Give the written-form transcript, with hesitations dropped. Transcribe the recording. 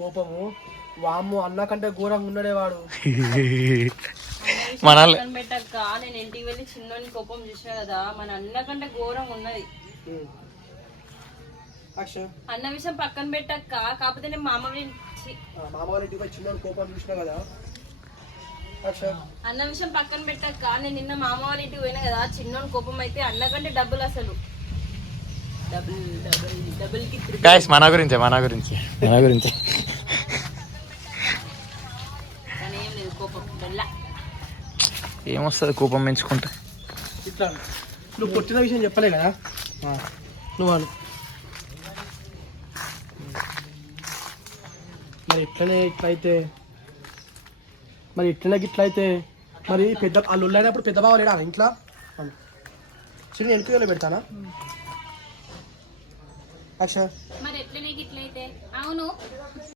కోపము వాము అన్న కంటే ఘోరంగా ఉన్నాడే వాడు. పెట్టక్క నేను ఇంటికి వెళ్ళి చిన్నోని కోపం చూసిన కదా మన అన్న కంటే ఘోరంగా ఉన్నది. అన్న విషయం పక్కన పెట్టక్క, కాకపోతే నేను మామ వాళ్ళ ఇంటికి పోయి చిన్నోని కోపం చూసిన కదా. అన్న విషయం పక్కన పెట్టక్క, నేను నిన్న మామ వాళ్ళ ఇంటికి పోయినా కదా, చిన్నోని కోపం అయితే అన్న కంటే డబ్బులు అసలు డబుల్ కి మన గురించి ఏమొస్తుంది కోపం పెంచుకుంటే. ఇట్లా నువ్వు కొట్టిన విషయం చెప్పలే కదా నువ్వు అను. మరి ఇట్లనే ఇట్లయితే మరి పెద్ద వాళ్ళు వెళ్ళినప్పుడు పెద్ద బావ లేడా ఇంట్లో? చిన్న ఎన్నికలో పెడతానా మరి ఎట్లనే ఇట్లయితే అవును